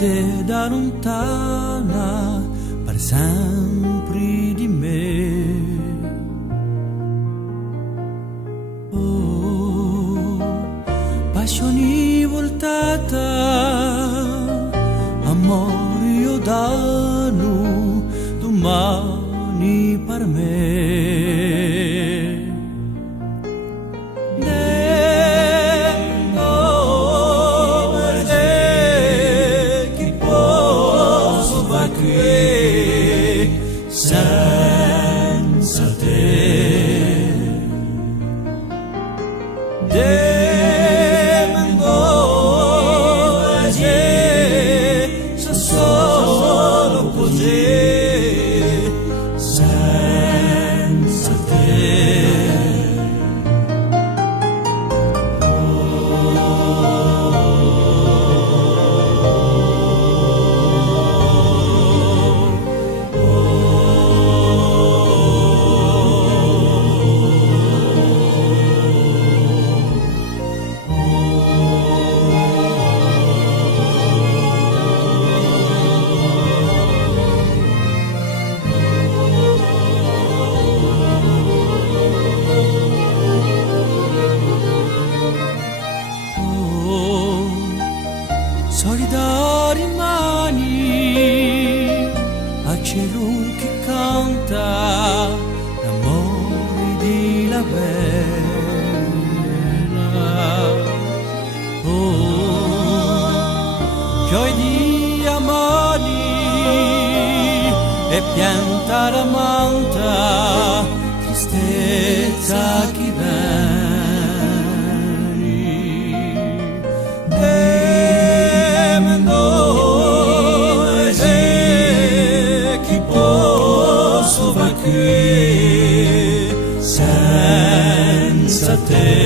te da lontana per sempre di me. Oh, passioni voltata, amore io danno domani per me. Senza te devo se solo così senza te. Solidari mani a cielo che canta l'amore di la bella. Oh, gioia di amani e pianta la manta, tristezza che veni. Senza te